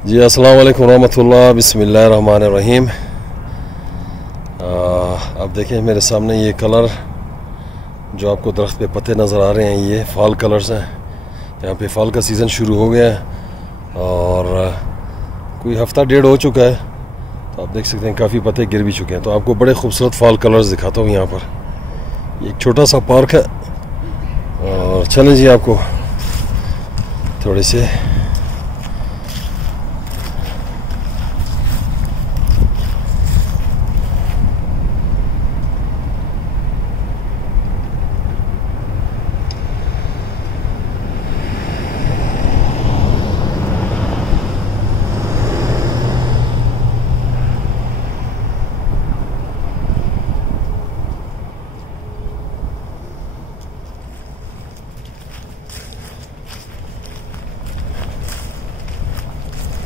जी अस्सलाम वालेकुम रहमतुल्लाह बिस्मिल्लाहिर्रहमानिर्रहीम। अब देखें मेरे सामने ये कलर जो आपको दरख्त पे पत्ते नज़र आ रहे हैं, ये फॉल कलर्स हैं। यहाँ पे फॉल का सीज़न शुरू हो गया है और कोई हफ्ता डेढ़ हो चुका है, तो आप देख सकते हैं काफ़ी पत्ते गिर भी चुके हैं। तो आपको बड़े खूबसूरत फॉल कलर्स दिखाता हूँ। यहाँ पर एक छोटा सा पार्क है और चलें जी आपको थोड़े से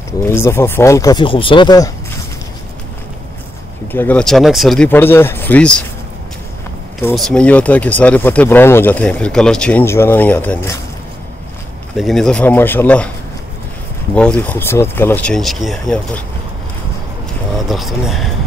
तो इस दफ़ा फॉल काफ़ी खूबसूरत है, क्योंकि अगर अचानक सर्दी पड़ जाए फ्रीज़, तो उसमें ये होता है कि सारे पत्ते ब्राउन हो जाते हैं, फिर कलर चेंज होना नहीं आता इनमें। लेकिन इस दफ़ा माशाल्लाह बहुत ही खूबसूरत कलर चेंज किए हैं यहाँ पर दरख्तों ने।